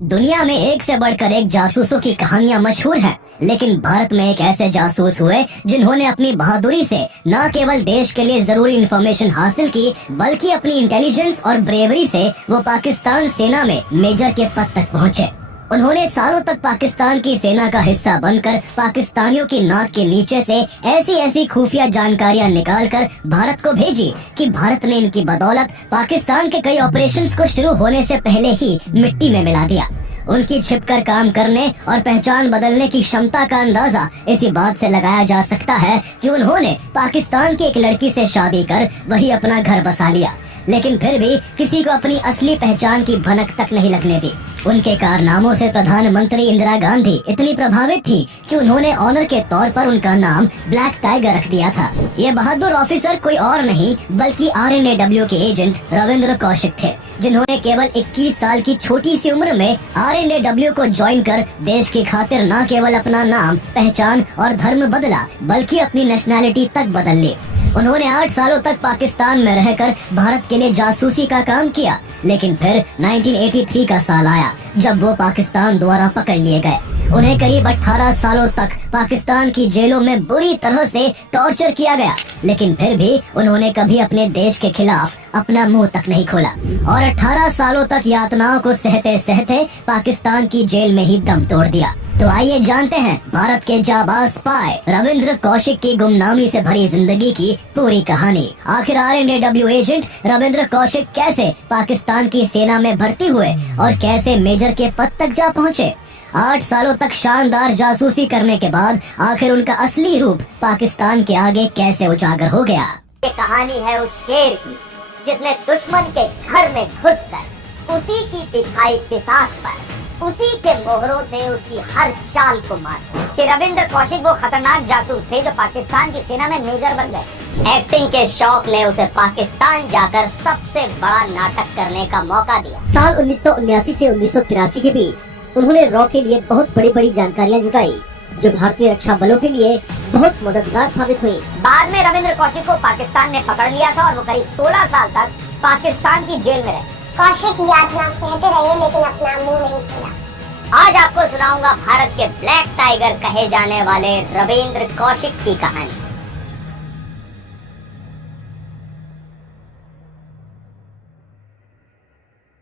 दुनिया में एक से बढ़कर एक जासूसों की कहानियां मशहूर हैं, लेकिन भारत में एक ऐसे जासूस हुए जिन्होंने अपनी बहादुरी से न केवल देश के लिए जरूरी इंफॉर्मेशन हासिल की, बल्कि अपनी इंटेलिजेंस और ब्रेवरी से वो पाकिस्तान सेना में मेजर के पद तक पहुंचे। उन्होंने सालों तक पाकिस्तान की सेना का हिस्सा बनकर पाकिस्तानियों की नाक के नीचे से ऐसी ऐसी खुफिया जानकारियां निकालकर भारत को भेजी कि भारत ने इनकी बदौलत पाकिस्तान के कई ऑपरेशंस को शुरू होने से पहले ही मिट्टी में मिला दिया। उनकी छिपकर काम करने और पहचान बदलने की क्षमता का अंदाजा इसी बात से लगाया जा सकता है कि उन्होंने पाकिस्तान की एक लड़की से शादी कर वही अपना घर बसा लिया, लेकिन फिर भी किसी को अपनी असली पहचान की भनक तक नहीं लगने दी। उनके कारनामों से प्रधानमंत्री इंदिरा गांधी इतनी प्रभावित थी कि उन्होंने ऑनर के तौर पर उनका नाम ब्लैक टाइगर रख दिया था। ये बहादुर ऑफिसर कोई और नहीं बल्कि RNAW के एजेंट रविंद्र कौशिक थे, जिन्होंने केवल 21 साल की छोटी सी उम्र में RNAW को ज्वाइन कर देश की खातिर न केवल अपना नाम, पहचान और धर्म बदला, बल्कि अपनी नेशनैलिटी तक बदल ली। उन्होंने 8 सालों तक पाकिस्तान में रहकर भारत के लिए जासूसी का काम किया, लेकिन फिर 1983 का साल आया जब वो पाकिस्तान द्वारा पकड़ लिए गए। उन्हें करीब 18 सालों तक पाकिस्तान की जेलों में बुरी तरह से टॉर्चर किया गया, लेकिन फिर भी उन्होंने कभी अपने देश के खिलाफ अपना मुंह तक नहीं खोला और 18 सालों तक यातनाओं को सहते सहते पाकिस्तान की जेल में ही दम तोड़ दिया। तो आइए जानते हैं भारत के जाबाज स्पाई रविंद्र कौशिक की गुमनामी से भरी जिंदगी की पूरी कहानी। आखिर RNAW एजेंट रविंद्र कौशिक कैसे पाकिस्तान की सेना में भर्ती हुए और कैसे मेजर के पद तक जा पहुँचे। 8 सालों तक शानदार जासूसी करने के बाद आखिर उनका असली रूप पाकिस्तान के आगे कैसे उजागर हो गया। ये कहानी है उस शेर की जिसने दुश्मन के घर में घुसकर उसी की पिछाई पिसाक पर उसी के मोहरों से उसकी हर चाल को मारा। कि रविंद्र कौशिक वो खतरनाक जासूस थे जो पाकिस्तान की सेना में मेजर बन गए। एक्टिंग के शौक ने उसे पाकिस्तान जाकर सबसे बड़ा नाटक करने का मौका दिया। साल 1979 से 1983 के बीच उन्होंने रॉ के लिए बहुत बड़ी बड़ी जानकारियां जुटाई, जो भारतीय रक्षा बलों के लिए बहुत मददगार साबित हुई। बाद में रविंद्र कौशिक को पाकिस्तान ने पकड़ लिया था और वो करीब 16 साल तक पाकिस्तान की जेल में रहे। कौशिक यातना सहते रहे लेकिन अपना मुंह नहीं खोला। आज आपको सुनाऊंगा भारत के ब्लैक टाइगर कहे जाने वाले रविंद्र कौशिक की कहानी।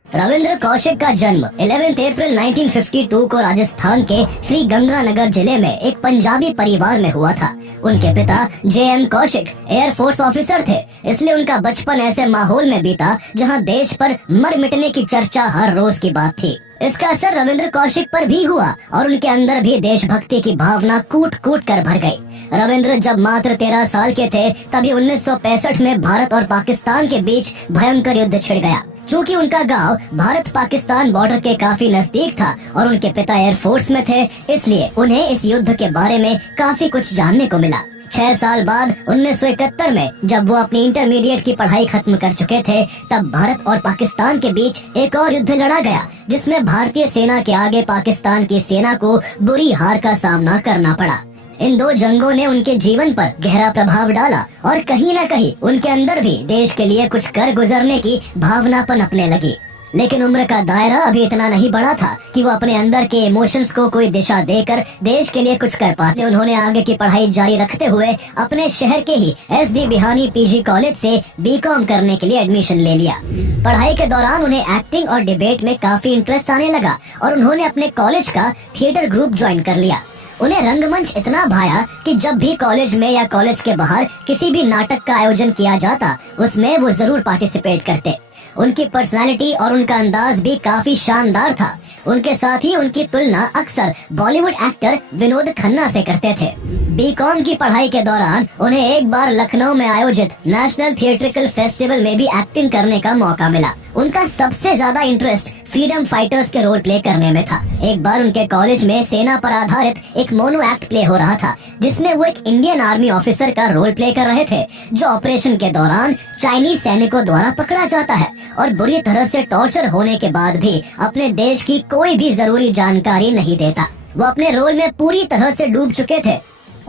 रविंद्र कौशिक का जन्म 11 अप्रैल 1952 को राजस्थान के श्री गंगानगर जिले में एक पंजाबी परिवार में हुआ था। उनके पिता JM कौशिक एयरफोर्स ऑफिसर थे, इसलिए उनका बचपन ऐसे माहौल में बीता जहां देश पर मर मिटने की चर्चा हर रोज की बात थी। इसका असर रविंद्र कौशिक पर भी हुआ और उनके अंदर भी देशभक्ति की भावना कूट कूट कर भर गई। रविंद्र जब मात्र 13 साल के थे तभी 1965 में भारत और पाकिस्तान के बीच भयंकर युद्ध छिड़ गया। चूँकि उनका गांव भारत पाकिस्तान बॉर्डर के काफी नजदीक था और उनके पिता एयरफोर्स में थे, इसलिए उन्हें इस युद्ध के बारे में काफी कुछ जानने को मिला। 6 साल बाद 1971 में जब वो अपनी इंटरमीडिएट की पढ़ाई खत्म कर चुके थे, तब भारत और पाकिस्तान के बीच एक और युद्ध लड़ा गया, जिसमें भारतीय सेना के आगे पाकिस्तान की सेना को बुरी हार का सामना करना पड़ा। इन दो जंगों ने उनके जीवन पर गहरा प्रभाव डाला और कहीं न कहीं उनके अंदर भी देश के लिए कुछ कर गुजरने की भावना पनपने लगी। लेकिन उम्र का दायरा अभी इतना नहीं बड़ा था कि वो अपने अंदर के इमोशंस को कोई दिशा देकर देश के लिए कुछ कर पाते। उन्होंने आगे की पढ़ाई जारी रखते हुए अपने शहर के ही SD बिहानी PG कॉलेज से BCom करने के लिए एडमिशन ले लिया। पढ़ाई के दौरान उन्हें एक्टिंग और डिबेट में काफी इंटरेस्ट आने लगा और उन्होंने अपने कॉलेज का थिएटर ग्रुप ज्वाइन कर लिया। उन्हें रंगमंच इतना भाया कि जब भी कॉलेज में या कॉलेज के बाहर किसी भी नाटक का आयोजन किया जाता, उसमें वो जरूर पार्टिसिपेट करते। उनकी पर्सनालिटी और उनका अंदाज भी काफी शानदार था। उनके साथ ही उनकी तुलना अक्सर बॉलीवुड एक्टर विनोद खन्ना से करते थे। BCom की पढ़ाई के दौरान उन्हें एक बार लखनऊ में आयोजित नेशनल थिएट्रिकल फेस्टिवल में भी एक्टिंग करने का मौका मिला। उनका सबसे ज्यादा इंटरेस्ट फ्रीडम फाइटर्स के रोल प्ले करने में था। एक बार उनके कॉलेज में सेना पर आधारित एक मोनो एक्ट प्ले हो रहा था, जिसमें वो एक इंडियन आर्मी ऑफिसर का रोल प्ले कर रहे थे, जो ऑपरेशन के दौरान चाइनीज सैनिकों द्वारा पकड़ा जाता है और बुरी तरह से टॉर्चर होने के बाद भी अपने देश की कोई भी जरूरी जानकारी नहीं देता। वो अपने रोल में पूरी तरह से डूब चुके थे।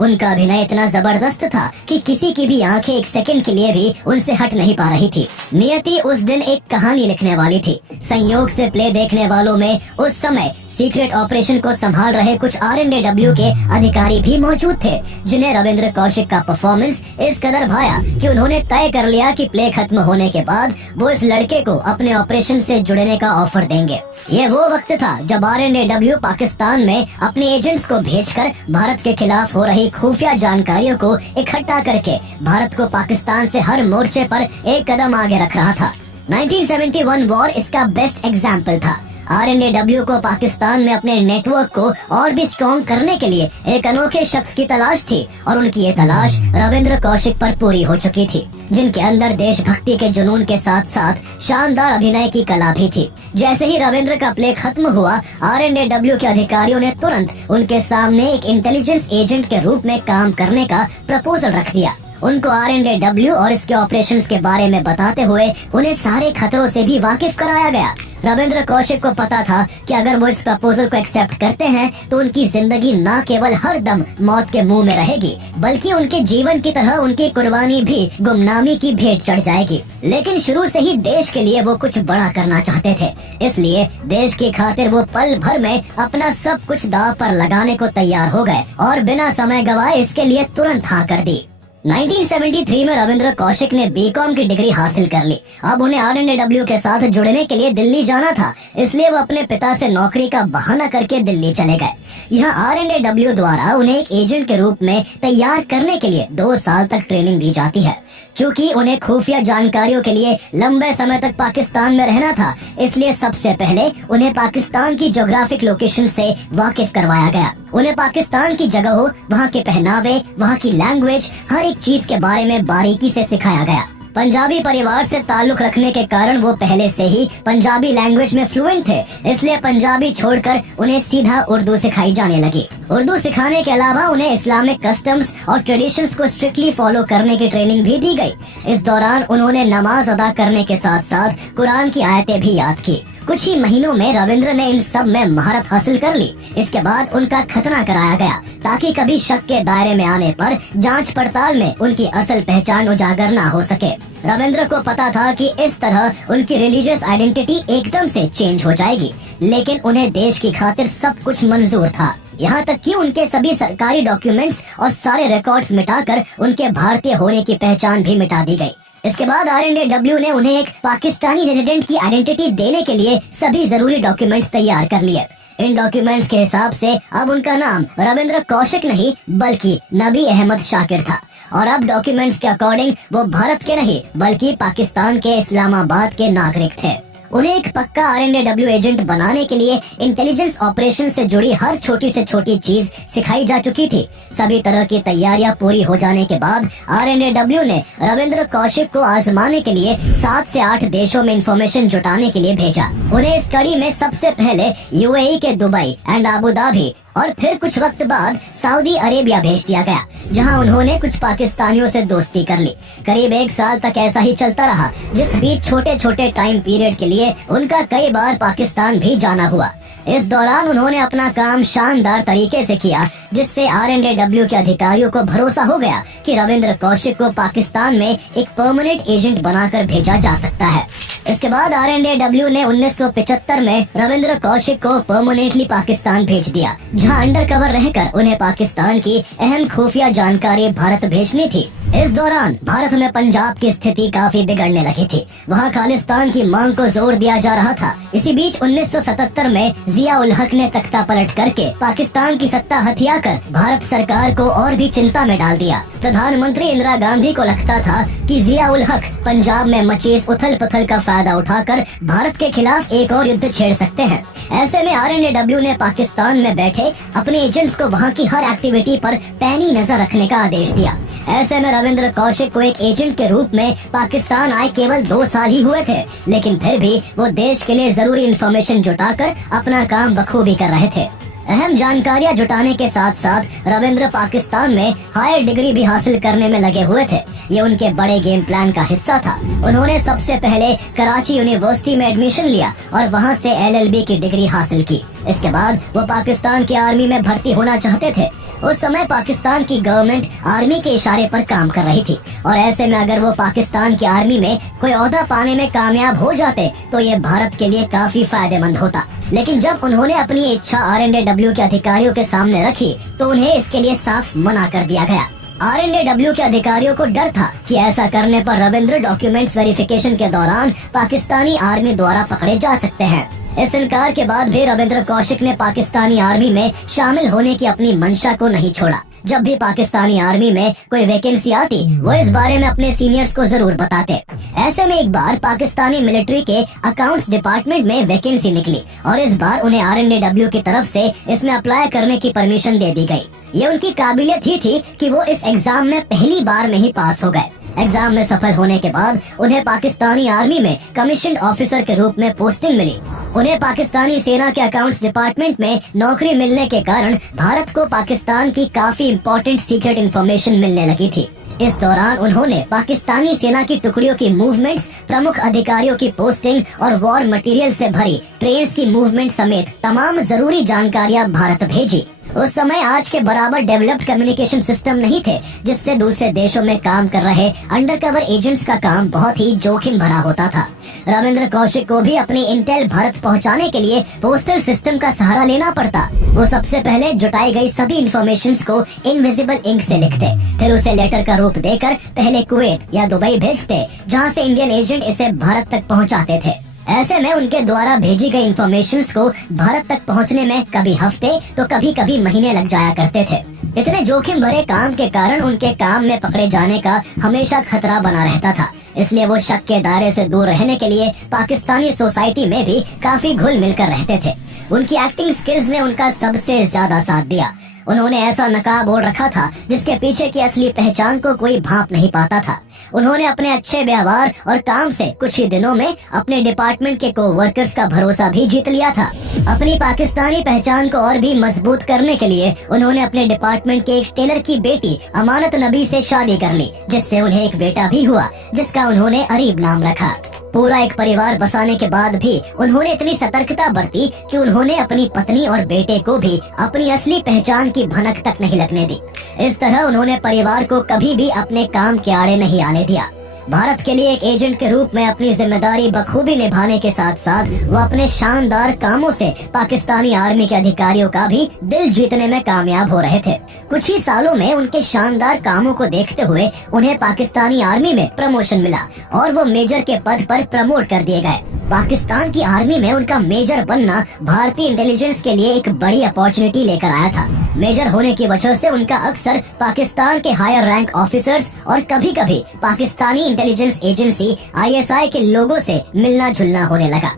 उनका अभिनय इतना जबरदस्त था कि किसी की भी आंखें एक सेकंड के लिए भी उनसे हट नहीं पा रही थी। नियति उस दिन एक कहानी लिखने वाली थी। संयोग से प्ले देखने वालों में उस समय सीक्रेट ऑपरेशन को संभाल रहे कुछ RNDW के अधिकारी भी मौजूद थे, जिन्हें रविंद्र कौशिक का परफॉर्मेंस इस कदर भाया कि उन्होंने तय कर लिया कि प्ले खत्म होने के बाद वो इस लड़के को अपने ऑपरेशन से जुड़ने का ऑफर देंगे। ये वो वक्त था जब RNDW पाकिस्तान में अपने एजेंट्स को भेजकर भारत के खिलाफ हो रही खुफिया जानकारियों को इकट्ठा करके भारत को पाकिस्तान से हर मोर्चे पर एक कदम आगे रख रहा था। 1971 वॉर इसका बेस्ट एग्जाम्पल था। RNDW को पाकिस्तान में अपने नेटवर्क को और भी स्ट्रॉन्ग करने के लिए एक अनोखे शख्स की तलाश थी और उनकी ये तलाश रविंद्र कौशिक पर पूरी हो चुकी थी, जिनके अंदर देशभक्ति के जुनून के साथ साथ शानदार अभिनय की कला भी थी। जैसे ही रविंद्र का प्ले खत्म हुआ, RNDW के अधिकारियों ने तुरंत उनके सामने एक इंटेलिजेंस एजेंट के रूप में काम करने का प्रपोजल रख दिया। उनको RNDW और इसके ऑपरेशंस के बारे में बताते हुए उन्हें सारे खतरों से भी वाकिफ कराया गया। रविंद्र कौशिक को पता था कि अगर वो इस प्रपोजल को एक्सेप्ट करते हैं तो उनकी जिंदगी न केवल हर दम मौत के मुंह में रहेगी, बल्कि उनके जीवन की तरह उनकी कुर्बानी भी गुमनामी की भेंट चढ़ जाएगी। लेकिन शुरू से ही देश के लिए वो कुछ बड़ा करना चाहते थे, इसलिए देश की खातिर वो पल भर में अपना सब कुछ दांव पर लगाने को तैयार हो गए और बिना समय गवाए इसके लिए तुरंत हाँ कर दी। 1973 में रविंद्र कौशिक ने B.Com की डिग्री हासिल कर ली। अब उन्हें RNDW के साथ जुड़ने के लिए दिल्ली जाना था, इसलिए वो अपने पिता से नौकरी का बहाना करके दिल्ली चले गए। यहाँ RNDW द्वारा उन्हें एक एजेंट के रूप में तैयार करने के लिए 2 साल तक ट्रेनिंग दी जाती है। चूँकि उन्हें खुफिया जानकारियों के लिए लंबे समय तक पाकिस्तान में रहना था, इसलिए सबसे पहले उन्हें पाकिस्तान की ज्योग्राफिक लोकेशन से वाकिफ करवाया गया। उन्हें पाकिस्तान की जगहों, वहाँ के पहनावे, वहाँ की लैंग्वेज, हर एक चीज के बारे में बारीकी से सिखाया गया। पंजाबी परिवार से ताल्लुक रखने के कारण वो पहले से ही पंजाबी लैंग्वेज में फ्लुएंट थे, इसलिए पंजाबी छोड़कर उन्हें सीधा उर्दू सिखाई जाने लगी। उर्दू सिखाने के अलावा उन्हें इस्लामिक कस्टम्स और ट्रेडिशंस को स्ट्रिक्टली फॉलो करने की ट्रेनिंग भी दी गई। इस दौरान उन्होंने नमाज अदा करने के साथ साथ कुरान की आयतें भी याद की। कुछ ही महीनों में रविंद्र ने इन सब में महारत हासिल कर ली। इसके बाद उनका खतना कराया गया ताकि कभी शक के दायरे में आने पर जांच पड़ताल में उनकी असल पहचान उजागर ना हो सके। रविंद्र को पता था कि इस तरह उनकी रिलीजियस आइडेंटिटी एकदम से चेंज हो जाएगी, लेकिन उन्हें देश की खातिर सब कुछ मंजूर था। यहाँ तक कि उनके सभी सरकारी डॉक्यूमेंट्स और सारे रिकॉर्ड्स मिटाकर उनके भारतीय होने की पहचान भी मिटा दी गई। इसके बाद RNDW ने उन्हें एक पाकिस्तानी रेजिडेंट की आइडेंटिटी देने के लिए सभी जरूरी डॉक्यूमेंट्स तैयार कर लिए। इन डॉक्यूमेंट्स के हिसाब से अब उनका नाम रविंद्र कौशिक नहीं बल्कि नबी अहमद शाकिर था, और अब डॉक्यूमेंट्स के अकॉर्डिंग वो भारत के नहीं बल्कि पाकिस्तान के इस्लामाबाद के नागरिक थे। उन्हें एक पक्का RNDW एजेंट बनाने के लिए इंटेलिजेंस ऑपरेशन से जुड़ी हर छोटी से छोटी चीज सिखाई जा चुकी थी। सभी तरह की तैयारियां पूरी हो जाने के बाद RNDW ने रविंद्र कौशिक को आजमाने के लिए 7 से 8 देशों में इंफॉर्मेशन जुटाने के लिए भेजा। उन्हें इस कड़ी में सबसे पहले UAE के दुबई एंड अबू धाबी और फिर कुछ वक्त बाद सऊदी अरेबिया भेज दिया गया, जहां उन्होंने कुछ पाकिस्तानियों से दोस्ती कर ली। करीब 1 साल तक ऐसा ही चलता रहा, जिस बीच छोटे छोटे टाइम पीरियड के लिए उनका कई बार पाकिस्तान भी जाना हुआ। इस दौरान उन्होंने अपना काम शानदार तरीके से किया, जिससे RNDW के अधिकारियों को भरोसा हो गया कि रविंद्र कौशिक को पाकिस्तान में एक परमानेंट एजेंट बनाकर भेजा जा सकता है। इसके बाद RNDW ने 1975 में रविंद्र कौशिक को परमानेंटली पाकिस्तान भेज दिया, जहां अंडरकवर रहकर उन्हें पाकिस्तान की अहम खुफिया जानकारी भारत भेजनी थी। इस दौरान भारत में पंजाब की स्थिति काफी बिगड़ने लगी थी। वहाँ खालिस्तान की मांग को जोर दिया जा रहा था। इसी बीच 1977 में जिया उल हक ने तख्ता पलट करके पाकिस्तान की सत्ता हथिया कर भारत सरकार को और भी चिंता में डाल दिया। प्रधानमंत्री इंदिरा गांधी को लगता था कि जिया उल हक पंजाब में मची इस उथल पुथल का फायदा उठाकर भारत के खिलाफ एक और युद्ध छेड़ सकते हैं। ऐसे में RNDW ने पाकिस्तान में बैठे अपने एजेंट्स को वहाँ की हर एक्टिविटी पर पैनी नजर रखने का आदेश दिया। ऐसे में रविंद्र कौशिक को एक एजेंट के रूप में पाकिस्तान आए केवल 2 साल ही हुए थे, लेकिन फिर भी वो देश के लिए जरूरी इंफॉर्मेशन जुटाकर अपना काम बखूबी कर रहे थे। अहम जानकारियां जुटाने के साथ साथ रविंद्र पाकिस्तान में हायर डिग्री भी हासिल करने में लगे हुए थे। ये उनके बड़े गेम प्लान का हिस्सा था। उन्होंने सबसे पहले कराची यूनिवर्सिटी में एडमिशन लिया और वहां से LLB की डिग्री हासिल की। इसके बाद वो पाकिस्तान की आर्मी में भर्ती होना चाहते थे। उस समय पाकिस्तान की गवर्नमेंट आर्मी के इशारे पर काम कर रही थी और ऐसे में अगर वो पाकिस्तान की आर्मी में कोई ओहदा पाने में कामयाब हो जाते तो ये भारत के लिए काफी फायदेमंद होता। लेकिन जब उन्होंने अपनी इच्छा RNAW के अधिकारियों के सामने रखी तो उन्हें इसके लिए साफ मना कर दिया गया। RNAW के अधिकारियों को डर था कि ऐसा करने पर रविंद्र डॉक्यूमेंट्स वेरिफिकेशन के दौरान पाकिस्तानी आर्मी द्वारा पकड़े जा सकते हैं। इस इनकार के बाद भी रविंद्र कौशिक ने पाकिस्तानी आर्मी में शामिल होने की अपनी मंशा को नहीं छोड़ा। जब भी पाकिस्तानी आर्मी में कोई वैकेंसी आती वो इस बारे में अपने सीनियर्स को जरूर बताते। ऐसे में एक बार पाकिस्तानी मिलिट्री के अकाउंट्स डिपार्टमेंट में वैकेंसी निकली और इस बार उन्हें RNAW की तरफ से इसमें अप्लाई करने की परमिशन दे दी गई। ये उनकी काबिलियत ही थी कि वो इस एग्जाम में पहली बार में ही पास हो गए। एग्जाम में सफल होने के बाद उन्हें पाकिस्तानी आर्मी में कमीशन ऑफिसर के रूप में पोस्टिंग मिली। उन्हें पाकिस्तानी सेना के अकाउंट्स डिपार्टमेंट में नौकरी मिलने के कारण भारत को पाकिस्तान की काफी इम्पोर्टेंट सीक्रेट इंफॉर्मेशन मिलने लगी थी। इस दौरान उन्होंने पाकिस्तानी सेना की टुकड़ियों की मूवमेंट्स, प्रमुख अधिकारियों की पोस्टिंग और वॉर मटेरियल से भरी ट्रेन्स की मूवमेंट समेत तमाम जरूरी जानकारियां भारत भेजी। उस समय आज के बराबर डेवलप्ड कम्युनिकेशन सिस्टम नहीं थे, जिससे दूसरे देशों में काम कर रहे अंडरकवर एजेंट्स का काम बहुत ही जोखिम भरा होता था। रविंद्र कौशिक को भी अपनी इंटेल भारत पहुंचाने के लिए पोस्टल सिस्टम का सहारा लेना पड़ता। वो सबसे पहले जुटाई गई सभी इंफॉर्मेशंस को इनविजिबल इंक से लिखते, फिर उसे लेटर का रूप देकर पहले कुवैत या दुबई भेजते, जहां से इंडियन एजेंट इसे भारत तक पहुंचाते थे। ऐसे में उनके द्वारा भेजी गई इंफॉर्मेशंस को भारत तक पहुंचने में कभी हफ्ते तो कभी कभी महीने लग जाया करते थे। इतने जोखिम भरे काम के कारण उनके काम में पकड़े जाने का हमेशा खतरा बना रहता था। इसलिए वो शक के दायरे से दूर रहने के लिए पाकिस्तानी सोसाइटी में भी काफी घुल मिलकर रहते थे। उनकी एक्टिंग स्किल्स ने उनका सबसे ज्यादा साथ दिया। उन्होंने ऐसा नकाब ओढ़ रखा था जिसके पीछे की असली पहचान को कोई भांप नहीं पाता था। उन्होंने अपने अच्छे व्यवहार और काम से कुछ ही दिनों में अपने डिपार्टमेंट के कोवर्कर्स का भरोसा भी जीत लिया था। अपनी पाकिस्तानी पहचान को और भी मजबूत करने के लिए उन्होंने अपने डिपार्टमेंट के एक टेलर की बेटी अमानत नबी से शादी कर ली, जिससे उन्हें एक बेटा भी हुआ जिसका उन्होंने अरीब नाम रखा। पूरा एक परिवार बसाने के बाद भी उन्होंने इतनी सतर्कता बरती कि उन्होंने अपनी पत्नी और बेटे को भी अपनी असली पहचान की भनक तक नहीं लगने दी। इस तरह उन्होंने परिवार को कभी भी अपने काम के आड़े नहीं आने दिया। भारत के लिए एक एजेंट के रूप में अपनी जिम्मेदारी बखूबी निभाने के साथ साथ वो अपने शानदार कामों से पाकिस्तानी आर्मी के अधिकारियों का भी दिल जीतने में कामयाब हो रहे थे। कुछ ही सालों में उनके शानदार कामों को देखते हुए उन्हें पाकिस्तानी आर्मी में प्रमोशन मिला और वो मेजर के पद पर प्रमोट कर दिए गए। पाकिस्तान की आर्मी में उनका मेजर बनना भारतीय इंटेलिजेंस के लिए एक बड़ी अपॉर्चुनिटी लेकर आया था। मेजर होने की वजह से उनका अक्सर पाकिस्तान के हायर रैंक ऑफिसर्स और कभी कभी पाकिस्तानी इंटेलिजेंस एजेंसी ISI के लोगों से मिलना जुलना होने लगा।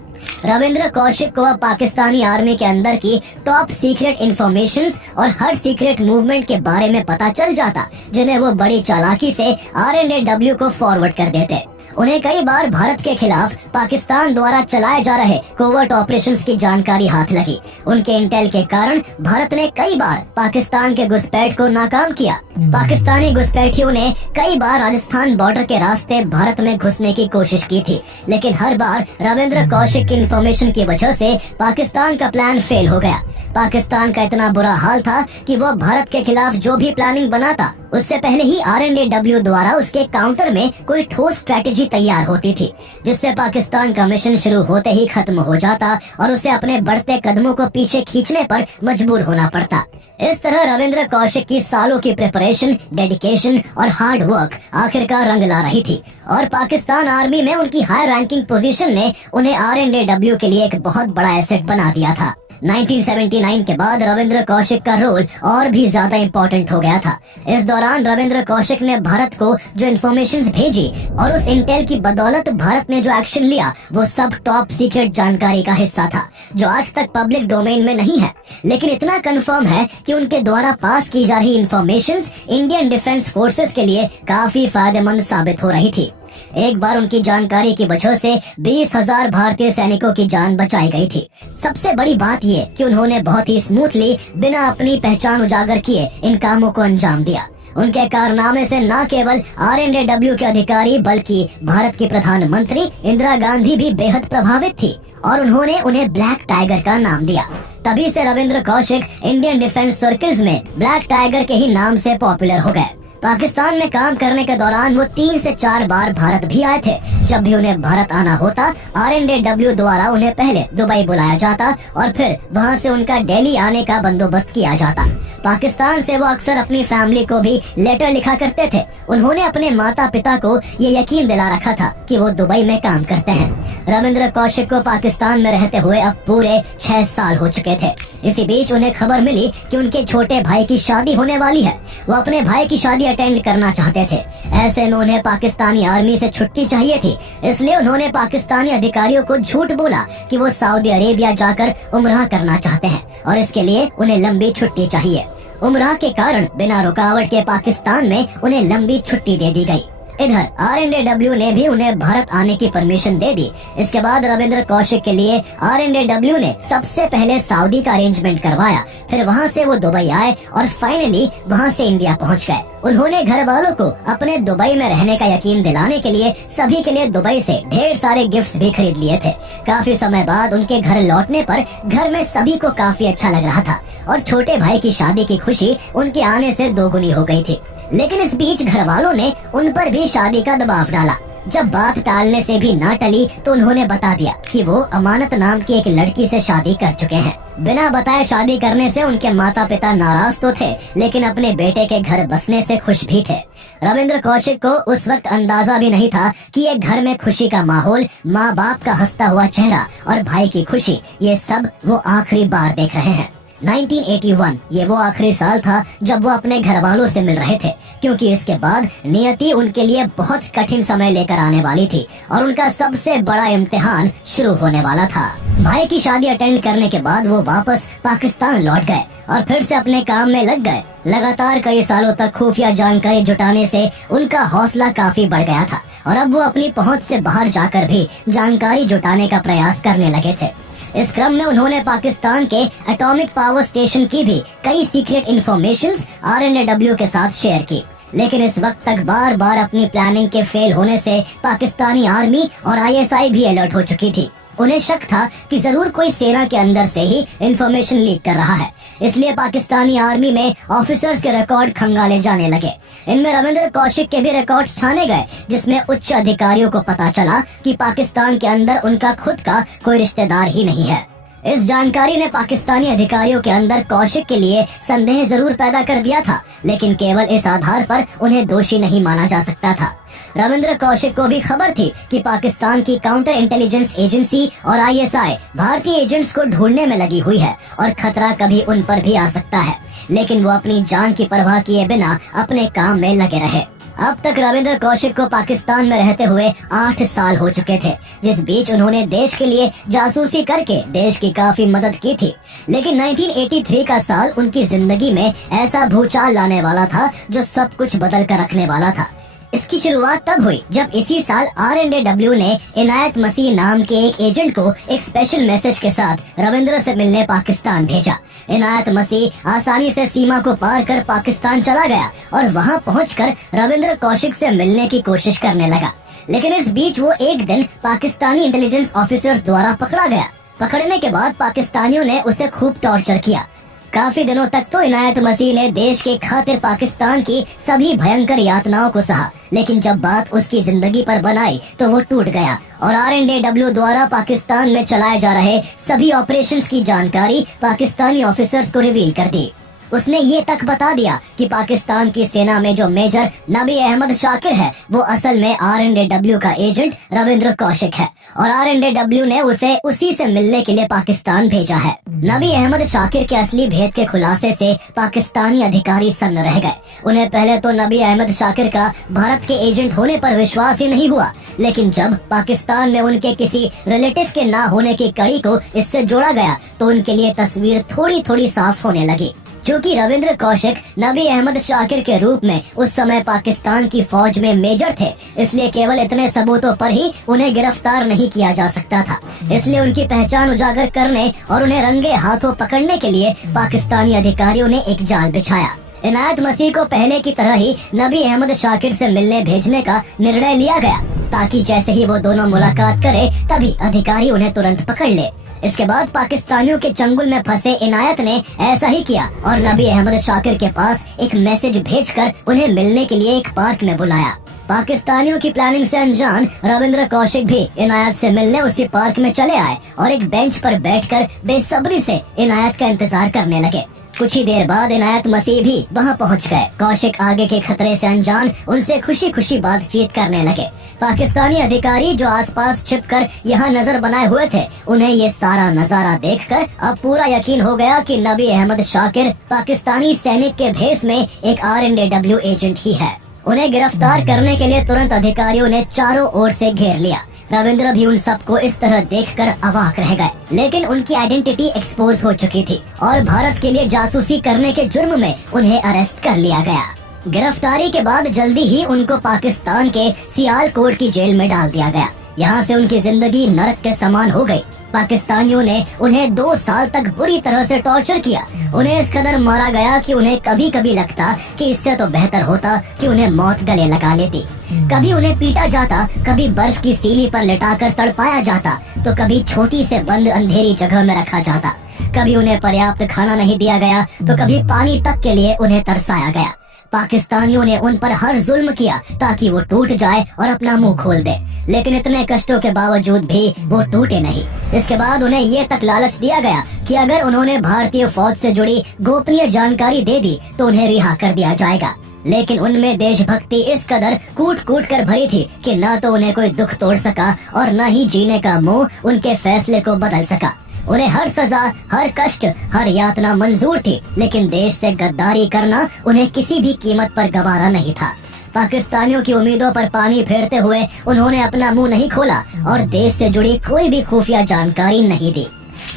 रविंद्र कौशिक को अब पाकिस्तानी आर्मी के अंदर की टॉप सीक्रेट इंफॉर्मेशंस और हर सीक्रेट मूवमेंट के बारे में पता चल जाता, जिन्हें वो बड़ी चालाकी से RNAW को फॉरवर्ड कर देते। उन्हें कई बार भारत के खिलाफ पाकिस्तान द्वारा चलाए जा रहे कोवर्ट ऑपरेशंस की जानकारी हाथ लगी। उनके इंटेल के कारण भारत ने कई बार पाकिस्तान के घुसपैठ को नाकाम किया। पाकिस्तानी घुसपैठियों ने कई बार राजस्थान बॉर्डर के रास्ते भारत में घुसने की कोशिश की थी, लेकिन हर बार रविंद्र कौशिक की इंफॉर्मेशन की वजह से पाकिस्तान का प्लान फेल हो गया। पाकिस्तान का इतना बुरा हाल था कि वो भारत के खिलाफ जो भी प्लानिंग बनाता उससे पहले ही RNAW द्वारा उसके काउंटर में कोई ठोस स्ट्रेटेजी तैयार होती थी, जिससे पाकिस्तान का मिशन शुरू होते ही खत्म हो जाता और उसे अपने बढ़ते कदमों को पीछे खींचने पर मजबूर होना पड़ता। इस तरह रविंद्र कौशिक की सालों की प्रिपरेशन, डेडिकेशन और हार्ड वर्क आखिरकार रंग ला रही थी और पाकिस्तान आर्मी में उनकी हाई रैंकिंग पोजीशन ने उन्हें RNAW के लिए एक बहुत बड़ा एसेट बना दिया था। 1979 के बाद रविंद्र कौशिक का रोल और भी ज्यादा इम्पोर्टेंट हो गया था। इस दौरान रविंद्र कौशिक ने भारत को जो इन्फॉर्मेशंस भेजी और उस इंटेल की बदौलत भारत ने जो एक्शन लिया वो सब टॉप सीक्रेट जानकारी का हिस्सा था, जो आज तक पब्लिक डोमेन में नहीं है। लेकिन इतना कंफर्म है कि उनके द्वारा पास की जा रही इन्फॉर्मेशंस इंडियन डिफेंस फोर्सेस के लिए काफी फायदेमंद साबित हो रही थी। एक बार उनकी जानकारी की वजह से 20,000 भारतीय सैनिकों की जान बचाई गई थी। सबसे बड़ी बात ये कि उन्होंने बहुत ही स्मूथली बिना अपनी पहचान उजागर किए इन कामों को अंजाम दिया। उनके कारनामे से न केवल RNAW के अधिकारी बल्कि भारत की प्रधानमंत्री इंदिरा गांधी भी बेहद प्रभावित थी और उन्होंने उन्हें ब्लैक टाइगर का नाम दिया। तभी से Ravindra Kaushik Indian defence circles में ब्लैक टाइगर के ही नाम से पॉपुलर हो गए। पाकिस्तान में काम करने के दौरान वो 3 से 4 बार भारत भी आए थे। जब भी उन्हें भारत आना होता, RNAW द्वारा उन्हें पहले दुबई बुलाया जाता और फिर वहाँ से उनका दिल्ली आने का बंदोबस्त किया जाता। पाकिस्तान से वो अक्सर अपनी फैमिली को भी लेटर लिखा करते थे। उन्होंने अपने माता पिता को ये यकीन दिला रखा था कि वो दुबई में काम करते हैं। रविंद्र कौशिक को पाकिस्तान में रहते हुए अब पूरे 6 साल हो चुके थे। इसी बीच उन्हें खबर मिली कि उनके छोटे भाई की शादी होने वाली है। वो अपने भाई की शादी अटेंड करना चाहते थे। ऐसे में उन्हें पाकिस्तानी आर्मी से छुट्टी चाहिए थी, इसलिए उन्होंने पाकिस्तानी अधिकारियों को झूठ बोला कि वो सऊदी अरेबिया जाकर उम्राह करना चाहते हैं और इसके लिए उन्हें लंबी छुट्टी चाहिए। उम्राह के कारण बिना रुकावट के पाकिस्तान में उन्हें लंबी छुट्टी दे दी गई। इधर RNAW ने भी उन्हें भारत आने की परमिशन दे दी। इसके बाद रविंद्र कौशिक के लिए RNAW ने सबसे पहले सऊदी का अरेंजमेंट करवाया, फिर वहां से वो दुबई आए और फाइनली वहां से इंडिया पहुंच गए। उन्होंने घर वालों को अपने दुबई में रहने का यकीन दिलाने के लिए सभी के लिए दुबई से ढेर सारे गिफ्ट्स भी खरीद लिए थे। काफी समय बाद उनके घर लौटने पर घर में सभी को काफी अच्छा लग रहा था और छोटे भाई की शादी की खुशी उनके आने से दोगुनी हो गई थी। लेकिन इस बीच घर वालों ने उन पर भी शादी का दबाव डाला। जब बात टालने से भी ना टली तो उन्होंने बता दिया कि वो अमानत नाम की एक लड़की से शादी कर चुके हैं। बिना बताए शादी करने से उनके माता पिता नाराज तो थे, लेकिन अपने बेटे के घर बसने से खुश भी थे। रविंद्र कौशिक को उस वक्त अंदाजा भी नहीं था कि ये घर में खुशी का माहौल, माँ बाप का हंसता हुआ चेहरा और भाई की खुशी, ये सब वो आखिरी बार देख रहे हैं। 1981 ये वो आखिरी साल था जब वो अपने घर वालों से मिल रहे थे, क्योंकि इसके बाद नियति उनके लिए बहुत कठिन समय लेकर आने वाली थी और उनका सबसे बड़ा इम्तिहान शुरू होने वाला था। भाई की शादी अटेंड करने के बाद वो वापस पाकिस्तान लौट गए और फिर से अपने काम में लग गए। लगातार कई सालों तक खुफिया जानकारी जुटाने से उनका हौसला काफी बढ़ गया था और अब वो अपनी पहुंच से बाहर जाकर भी जानकारी जुटाने का प्रयास करने लगे थे। इस क्रम में उन्होंने पाकिस्तान के एटॉमिक पावर स्टेशन की भी कई सीक्रेट इंफॉर्मेशंस RNAW के साथ शेयर की। लेकिन इस वक्त तक बार बार अपनी प्लानिंग के फेल होने से पाकिस्तानी आर्मी और ISI भी अलर्ट हो चुकी थी। उन्हें शक था कि जरूर कोई सेना के अंदर से ही इंफॉर्मेशन लीक कर रहा है, इसलिए पाकिस्तानी आर्मी में ऑफिसर्स के रिकॉर्ड खंगाले जाने लगे। इनमें रविंद्र कौशिक के भी रिकॉर्ड्स छाने गए, जिसमें उच्च अधिकारियों को पता चला कि पाकिस्तान के अंदर उनका खुद का कोई रिश्तेदार ही नहीं है। इस जानकारी ने पाकिस्तानी अधिकारियों के अंदर कौशिक के लिए संदेह जरूर पैदा कर दिया था, लेकिन केवल इस आधार पर उन्हें दोषी नहीं माना जा सकता था। रविंद्र कौशिक को भी खबर थी कि पाकिस्तान की काउंटर इंटेलिजेंस एजेंसी और ISI भारतीय एजेंट्स को ढूंढने में लगी हुई है और खतरा कभी उन पर भी आ सकता है, लेकिन वो अपनी जान की परवाह किए बिना अपने काम में लगे रहे। अब तक रविंद्र कौशिक को पाकिस्तान में रहते हुए 8 साल हो चुके थे, जिस बीच उन्होंने देश के लिए जासूसी करके देश की काफी मदद की थी। लेकिन 1983 का साल उनकी जिंदगी में ऐसा भूचाल लाने वाला था जो सब कुछ बदल कर रखने वाला था। इसकी शुरुआत तब हुई जब इसी साल RNAW ने इनायत मसीह नाम के एक एजेंट को एक स्पेशल मैसेज के साथ रविंद्र से मिलने पाकिस्तान भेजा। इनायत मसीह आसानी से सीमा को पार कर पाकिस्तान चला गया और वहां पहुंचकर रविंद्र कौशिक से मिलने की कोशिश करने लगा। लेकिन इस बीच वो एक दिन पाकिस्तानी इंटेलिजेंस ऑफिसर्स द्वारा पकड़ा गया। पकड़ने के बाद पाकिस्तानियों ने उसे खूब टॉर्चर किया। काफी दिनों तक तो इनायत मसीह ने देश के खातिर पाकिस्तान की सभी भयंकर यातनाओं को सहा, लेकिन जब बात उसकी जिंदगी पर बनाई तो वो टूट गया और RNAW द्वारा पाकिस्तान में चलाए जा रहे सभी ऑपरेशंस की जानकारी पाकिस्तानी ऑफिसर्स को रिवील कर दी। उसने ये तक बता दिया कि पाकिस्तान की सेना में जो मेजर नबी अहमद शाकिर है वो असल में RNAW का एजेंट रविंद्र कौशिक है और RNAW ने उसे उसी से मिलने के लिए पाकिस्तान भेजा है। नबी अहमद शाकिर के असली भेद के खुलासे से पाकिस्तानी अधिकारी सन्न रह गए। उन्हें पहले तो नबी अहमद शाकिर का भारत के एजेंट होने पर विश्वास ही नहीं हुआ, लेकिन जब पाकिस्तान में उनके किसी रिलेटिव के ना होने की कड़ी को इससे जोड़ा गया तो उनके लिए तस्वीर थोड़ी थोड़ी साफ होने लगी। क्योंकि रविंद्र कौशिक नबी अहमद शाकिर के रूप में उस समय पाकिस्तान की फौज में मेजर थे, इसलिए केवल इतने सबूतों पर ही उन्हें गिरफ्तार नहीं किया जा सकता था। इसलिए उनकी पहचान उजागर करने और उन्हें रंगे हाथों पकड़ने के लिए पाकिस्तानी अधिकारियों ने एक जाल बिछाया। इनायत मसीह को पहले की तरह ही नबी अहमद शाकिर से मिलने भेजने का निर्णय लिया गया, ताकि जैसे ही वो दोनों मुलाकात करे तभी अधिकारी उन्हें तुरंत पकड़ ले। इसके बाद पाकिस्तानियों के चंगुल में फंसे इनायत ने ऐसा ही किया और नबी अहमद शाकिर के पास एक मैसेज भेजकर उन्हें मिलने के लिए एक पार्क में बुलाया। पाकिस्तानियों की प्लानिंग से अनजान रविंद्र कौशिक भी इनायत से मिलने उसी पार्क में चले आए और एक बेंच पर बैठकर बेसब्री से इनायत का इंतजार करने लगे। कुछ ही देर बाद इनायत मसीह भी वहां पहुंच गए। कौशिक आगे के खतरे से अनजान उनसे खुशी खुशी बातचीत करने लगे। पाकिस्तानी अधिकारी जो आसपास छिपकर यहाँ नजर बनाए हुए थे, उन्हें ये सारा नजारा देखकर अब पूरा यकीन हो गया कि नबी अहमद शाकिर पाकिस्तानी सैनिक के भेष में एक RNAW एजेंट ही है। उन्हें गिरफ्तार करने के लिए तुरंत अधिकारियों ने चारों ओर से घेर लिया। रविंद्र भी उन सबको इस तरह देखकर अवाक रह गए, लेकिन उनकी आइडेंटिटी एक्सपोज हो चुकी थी और भारत के लिए जासूसी करने के जुर्म में उन्हें अरेस्ट कर लिया गया। गिरफ्तारी के बाद जल्दी ही उनको पाकिस्तान के सियालकोट की जेल में डाल दिया गया। यहाँ से उनकी जिंदगी नरक के समान हो गई। पाकिस्तानियों ने उन्हें 2 साल तक बुरी तरह से टॉर्चर किया। उन्हें इस कदर मारा गया कि उन्हें कभी कभी लगता कि इससे तो बेहतर होता कि उन्हें मौत गले लगा लेती। कभी उन्हें पीटा जाता, कभी बर्फ की सीली पर लिटाकर तड़पाया जाता, तो कभी छोटी से बंद अंधेरी जगह में रखा जाता। कभी उन्हें पर्याप्त खाना नहीं दिया गया, तो कभी पानी तक के लिए उन्हें तरसाया गया। पाकिस्तानियों ने उन पर हर जुल्म किया ताकि वो टूट जाए और अपना मुंह खोल दे, लेकिन इतने कष्टों के बावजूद भी वो टूटे नहीं। इसके बाद उन्हें ये तक लालच दिया गया कि अगर उन्होंने भारतीय फौज से जुड़ी गोपनीय जानकारी दे दी तो उन्हें रिहा कर दिया जाएगा। लेकिन उनमें देशभक्ति इस कदर कूट कूट कर भरी थी कि न तो उन्हें कोई दुख तोड़ सका और न ही जीने का मोह उनके फैसले को बदल सका। उन्हें हर सजा, हर कष्ट, हर यातना मंजूर थी, लेकिन देश से गद्दारी करना उन्हें किसी भी कीमत पर गवारा नहीं था। पाकिस्तानियों की उम्मीदों पर पानी फेरते हुए उन्होंने अपना मुंह नहीं खोला और देश से जुड़ी कोई भी खुफिया जानकारी नहीं दी।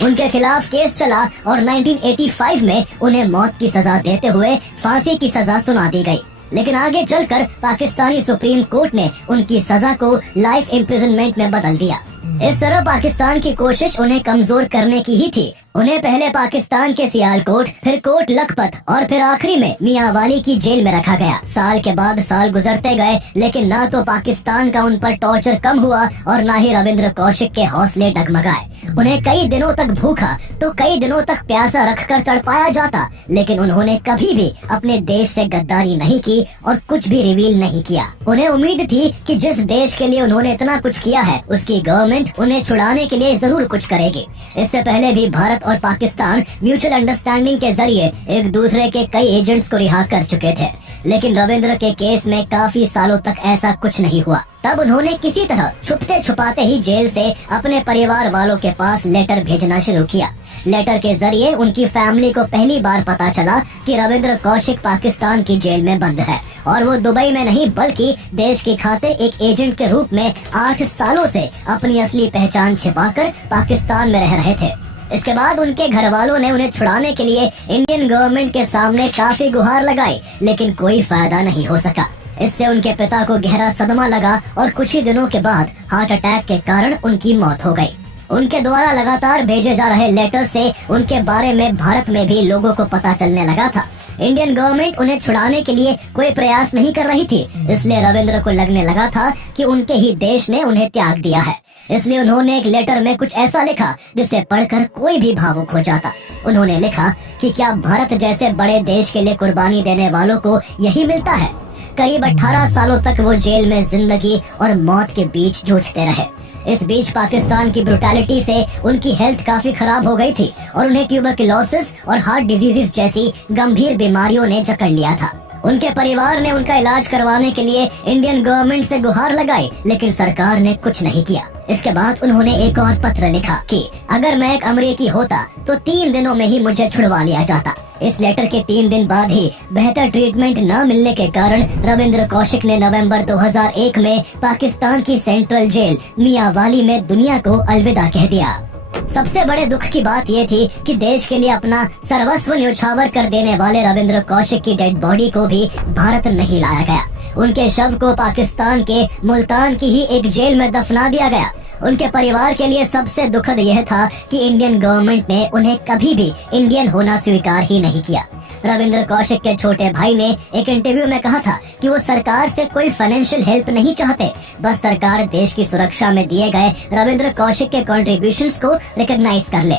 उनके खिलाफ केस चला और 1985 में उन्हें मौत की सजा देते हुए फांसी की सजा सुना दी गई। लेकिन आगे चलकर पाकिस्तानी सुप्रीम कोर्ट ने उनकी सजा को लाइफ इम्प्रिजनमेंट में बदल दिया। इस तरह पाकिस्तान की कोशिश उन्हें कमजोर करने की ही थी। उन्हें पहले पाकिस्तान के सियालकोट, फिर कोट लखपत और फिर आखिरी में मियांवाली की जेल में रखा गया। साल के बाद साल गुजरते गए, लेकिन ना तो पाकिस्तान का उन पर टॉर्चर कम हुआ और ना ही रविंद्र कौशिक के हौसले डगमगाए। उन्हें कई दिनों तक भूखा तो कई दिनों तक प्यासा रखकर तड़पाया जाता, लेकिन उन्होंने कभी भी अपने देश से गद्दारी नहीं की और कुछ भी रिवील नहीं किया। उन्हें उम्मीद थी कि जिस देश के लिए उन्होंने इतना कुछ किया है, उसकी गवर्नमेंट उन्हें छुड़ाने के लिए जरूर कुछ करेगी। इससे पहले भी भारत और पाकिस्तान म्यूचुअल अंडरस्टैंडिंग के जरिए एक दूसरे के कई एजेंट्स को रिहा कर चुके थे, लेकिन रविंद्र के केस में काफी सालों तक ऐसा कुछ नहीं हुआ। तब उन्होंने किसी तरह छुपते छुपाते ही जेल से अपने परिवार वालों के पास लेटर भेजना शुरू किया। लेटर के जरिए उनकी फैमिली को पहली बार पता चला कि रविंद्र कौशिक पाकिस्तान की जेल में बंद है और वो दुबई में नहीं बल्कि देश के खाते एक एजेंट के रूप में 8 सालों से अपनी असली पहचान छिपाकर पाकिस्तान में रह रहे थे। इसके बाद उनके घर वालों ने उन्हें छुड़ाने के लिए इंडियन गवर्नमेंट के सामने काफी गुहार लगाई, लेकिन कोई फायदा नहीं हो सका। इससे उनके पिता को गहरा सदमा लगा और कुछ ही दिनों के बाद हार्ट अटैक के कारण उनकी मौत हो गई। उनके द्वारा लगातार भेजे जा रहे लेटर से उनके बारे में भारत में भी लोगों को पता चलने लगा था। इंडियन गवर्नमेंट उन्हें छुड़ाने के लिए कोई प्रयास नहीं कर रही थी, इसलिए रविंद्र को लगने लगा था कि उनके ही देश ने उन्हें त्याग दिया है। इसलिए उन्होंने एक लेटर में कुछ ऐसा लिखा जिसे पढ़कर कोई भी भावुक हो जाता। उन्होंने लिखा कि क्या भारत जैसे बड़े देश के लिए कुर्बानी देने वालों को यही मिलता है। करीब 18 सालों तक वो जेल में जिंदगी और मौत के बीच जूझते रहे। इस बीच पाकिस्तान की ब्रुटैलिटी से उनकी हेल्थ काफी खराब हो गई थी और उन्हें ट्यूबरकुलोसिस और हार्ट डिजीजेस जैसी गंभीर बीमारियों ने जकड़ लिया था। उनके परिवार ने उनका इलाज करवाने के लिए इंडियन गवर्नमेंट से गुहार लगाई, लेकिन सरकार ने कुछ नहीं किया। इसके बाद उन्होंने एक और पत्र लिखा कि अगर मैं एक अमेरिकी होता तो 3 दिनों में ही मुझे छुड़वा लिया जाता। इस लेटर के 3 दिन बाद ही बेहतर ट्रीटमेंट न मिलने के कारण रविंद्र कौशिक ने नवंबर 2001 में पाकिस्तान की सेंट्रल जेल मियांवाली में दुनिया को अलविदा कह दिया। सबसे बड़े दुख की बात ये थी कि देश के लिए अपना सर्वस्व न्यौछावर कर देने वाले रविंद्र कौशिक की डेड बॉडी को भी भारत नहीं लाया गया। उनके शव को पाकिस्तान के मुल्तान की ही एक जेल में दफना दिया गया। उनके परिवार के लिए सबसे दुखद यह था कि इंडियन गवर्नमेंट ने उन्हें कभी भी इंडियन होना स्वीकार ही नहीं किया। रविंद्र कौशिक के छोटे भाई ने एक इंटरव्यू में कहा था कि वो सरकार से कोई फाइनेंशियल हेल्प नहीं चाहते, बस सरकार देश की सुरक्षा में दिए गए रविंद्र कौशिक के कंट्रीब्यूशंस को रिकॉग्नाइज कर ले।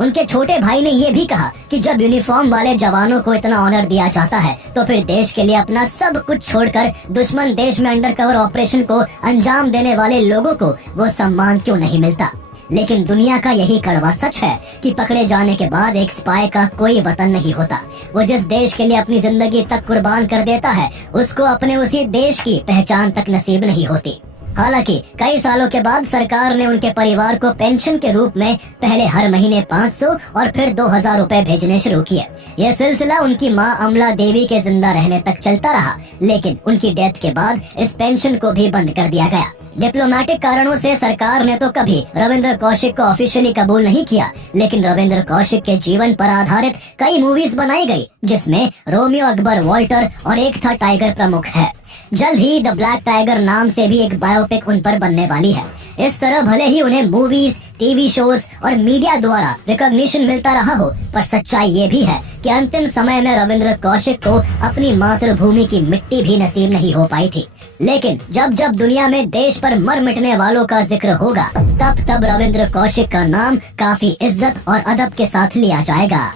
उनके छोटे भाई ने ये भी कहा कि जब यूनिफॉर्म वाले जवानों को इतना ऑनर दिया जाता है तो फिर देश के लिए अपना सब कुछ छोड़कर दुश्मन देश में अंडरकवर ऑपरेशन को अंजाम देने वाले लोगों को वो सम्मान क्यों नहीं मिलता। लेकिन दुनिया का यही कड़वा सच है कि पकड़े जाने के बाद एक स्पाई का कोई वतन नहीं होता। वो जिस देश के लिए अपनी जिंदगी तक कुर्बान कर देता है उसको अपने उसी देश की पहचान तक नसीब नहीं होती। हालांकि कई सालों के बाद सरकार ने उनके परिवार को पेंशन के रूप में पहले हर महीने 500 और फिर 2000 रुपए भेजने शुरू किए। यह सिलसिला उनकी मां अमला देवी के जिंदा रहने तक चलता रहा, लेकिन उनकी डेथ के बाद इस पेंशन को भी बंद कर दिया गया। डिप्लोमेटिक कारणों से सरकार ने तो कभी रविंद्र कौशिक को ऑफिशियली कबूल नहीं किया, लेकिन रविंद्र कौशिक के जीवन पर आधारित कई मूवीज बनाई गई, जिसमें रोमियो अकबर वॉल्टर और एक था टाइगर प्रमुख है। जल्द ही द ब्लैक टाइगर नाम से भी एक बायोपिक उन पर बनने वाली है। इस तरह भले ही उन्हें मूवीज, टीवी शोज और मीडिया द्वारा रिकॉग्निशन मिलता रहा हो, पर सच्चाई ये भी है कि अंतिम समय में रविंद्र कौशिक को अपनी मातृभूमि की मिट्टी भी नसीब नहीं हो पाई थी। लेकिन जब जब दुनिया में देश पर मर मिटने वालों का जिक्र होगा, तब तब रविंद्र कौशिक का नाम काफी इज्जत और अदब के साथ लिया जाएगा।